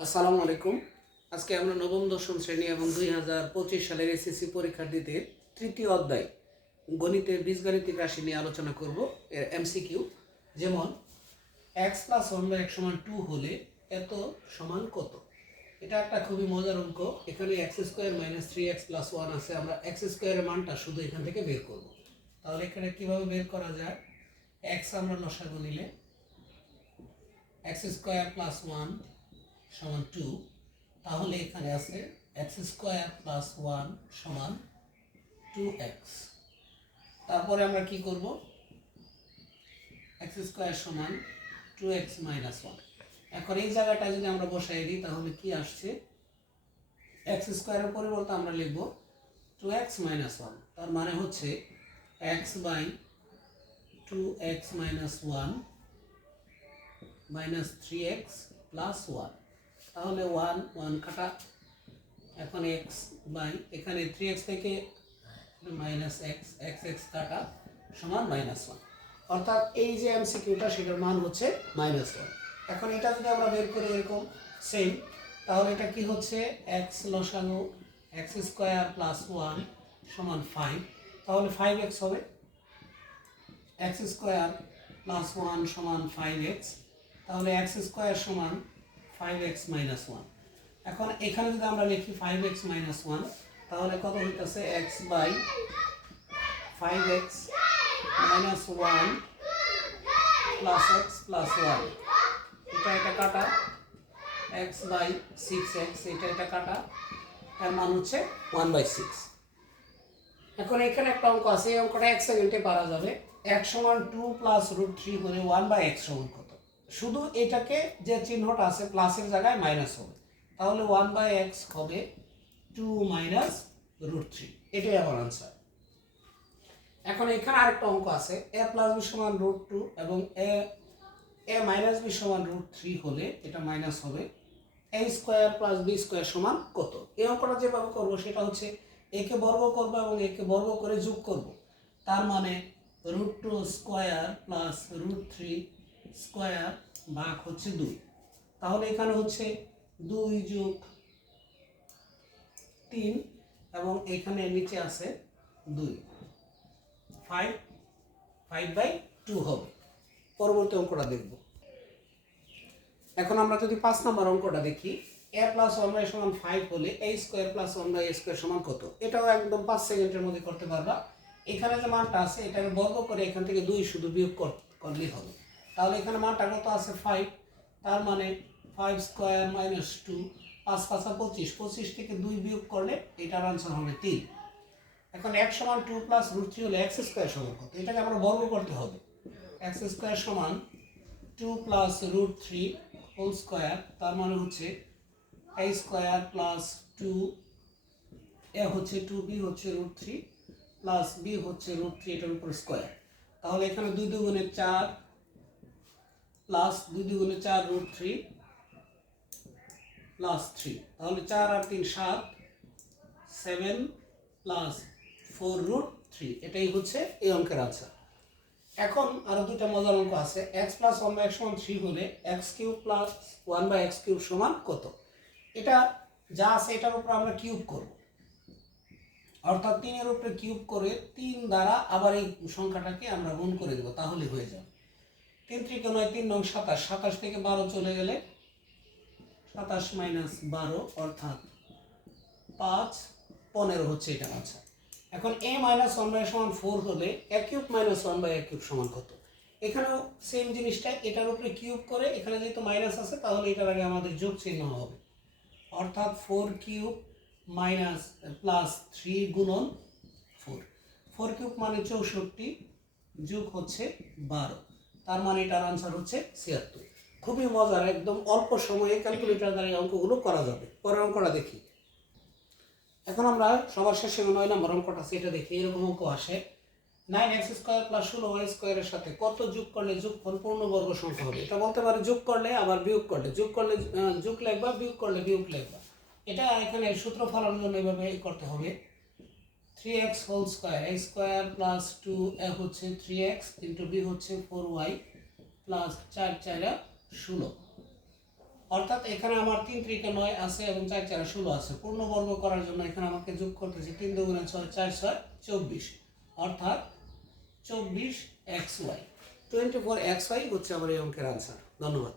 আসসালামু আলাইকুম। আজকে আমরা নবম দশম শ্রেণী এবং 2025 সালের এসএসসি পরীক্ষার্থীদের তৃতীয় অধ্যায় গণিতের বীজগাণিতিক রাশি নিয়ে আলোচনা করব। এর এমসিকিউ যেমন x + 1/x = 2 হলে এত সমান কত। এটা একটা খুবই মজার অঙ্ক। এখানে x² - 3x + 1 আছে। আমরা x² এর মানটা শুধু এখান থেকে বের করব। তাহলে এখানে কিভাবে বের করা যায়? x আমরা লসাগু নিলে x² + 1 = 2, তাহলে এখানে আছে x² + 1 = 2x। তারপরে আমরা কি করব? x² = 2x - 1। এখন এই জায়গাটা যদি আমরা বসাই দিই তাহলে কি আসছে? x² এর পরিবর্তে আমরা লিখব 2x - 1। তার মানে হচ্ছে x/2x - 1 - 3x + 1। তাহলে 1 1 কাটা। এখন এখানে 3x থেকে -x x কাটা সমান -1। অর্থাৎ এই যে এমসিকিউটা সেটার মান হচ্ছে -1। এখন এটা যদি আমরা বের করি এরকম সেম, তাহলে এটা কি হচ্ছে? x লসাগু x² + 1 = 5। তাহলে 5x হবে। x² + 1 = 5x। তাহলে x² = 5x - 1। এখন এখানে যদি আমরা লিখি 5x - 1 তাহলে কত হইতেছে? x/5x - 1 + x + 1। এটা কাটা। x/6x এটা কাটা। এর মান হচ্ছে 1/6। এখন এখানে একটা অঙ্ক আছে, এই অঙ্কটা 1 সেকেন্ডে পারা যাবে। x = 2 + √3 হলে 1/x সমান কত? শুধু এটাকে যে চিহ্নটা আছে প্লাসের জায়গায় মাইনাস হবে। তাহলে 1/x হবে 2 - √3। এটাই আমার আনসার। এখন এখানে আরেকটা অঙ্ক আছে, a + b = √2 এবং a - b = √3 হলে এটা মাইনাস হবে। a² + b² সমান কত? এই অঙ্কটা যেভাবে করব সেটা হচ্ছে a কে বর্গ করব এবং a কে বর্গ করে যোগ করব। তার মানে √2² + √3² ভাগ হচ্ছে 2। তাহলে এখানে হচ্ছে 2 + 3 এবং এখানে নিচে আছে 2। 5/2 হবে। পরবর্তী অঙ্কটা দেখব। এখন আমরা যদি 5 নম্বর অঙ্কটা দেখি, a + 1y = 5 হলে a² + 1y² সমান কত? এটাও একদম 5 সেকেন্ডের মধ্যে করতে পারবা। এখানে যে মানটা আছে এটাকে বর্গ করে এখান থেকে 2 শুধু বিয়োগ করলেই হবে। তাহলে এখানে মানটা কত আছে? 5। তার মানে 5² - 2 5 5 25 25 থেকে 2 বিয়োগ করলে এটার আনসার হবে 3। এখন x = 2 + √3 হলে x² সমান কত? এটাকে আমরা বর্গ করতে হবে। x² = 2 + √3 whole square. তার মানে হচ্ছে a² + 2 a হচ্ছে 2 b হচ্ছে √3 প্লাস b হচ্ছে √3 এটার উপর স্কয়ার। তাহলে এখানে 2 2 × 4 প্লাস 2 2 × 4 √3 প্লাস 3। তাহলে 4 আর 3 7 7 প্লাস 4 √3। এটাই হচ্ছে এই অঙ্কের আনসার। এখন আরো দুটো মজার অঙ্ক আছে। x + 1/x = 3 হলে x³ + 1/x³ সমান কত? এটা যা আছে এটার উপর আমরা কিউব করব। অর্থাৎ 3 এর উপরে কিউব করে 3 দ্বারা আবার এই সংখ্যাটাকে আমরা গুণ করে দেব, তাহলে হয়ে যাবে। 3 × 3 = 3 নং 27। 27 থেকে 12 চলে গেলে 27 - 12 অর্থাৎ 5 15 হচ্ছে এটা আনসার। এখন a - 1/x = 4 হলে a³ - 1/a³ সমান কত? এখানেও সেম জিনিসটা, এটার উপরে কিউব করে এখানে যেহেতু মাইনাস আছে তাহলে এটার আগে আমাদের যোগ চিহ্ন হবে। অর্থাৎ 4³ - +3 × 4। 4³ মানে 64 যোগ হচ্ছে 12। তার মানে এটার আনসার হচ্ছে 76। খুবই মজার, একদম অল্প সময়ে ক্যালকুলেটর দ্বারা এই অঙ্কগুলো করা যাবে। পরের অঙ্কটা দেখি। এখন আমরা সবার শেষে 9 নম্বর অঙ্কটা সেটা দেখি। এরকম অঙ্ক আসে, 9x² + 16y² এর সাথে কত যোগ করলে যোগফল পূর্ণবর্গ সংখ্যা হবে? এটা বলতে পারে যোগ করলে আবার বিয়োগ করলে। যোগ করলে যোগ লিখবা, বিয়োগ করলে বিয়োগ লিখবা। এটা এখানে সূত্র ফলানোর জন্য এভাবে করতে হবে। 3x² a² + 2a হচ্ছে 3x * b হচ্ছে 4y প্লাস 4 4 16। অর্থাৎ এখানে আমার 3 3 9 আছে এবং 4 4 16 আছে। পূর্ণবর্গ করার জন্য এখানে আমাকে যোগ করতেছি 3 2 6 4 6 24, অর্থাৎ 24xy 24xy হচ্ছে আমার এই অঙ্কের আনসার। ধন্যবাদ।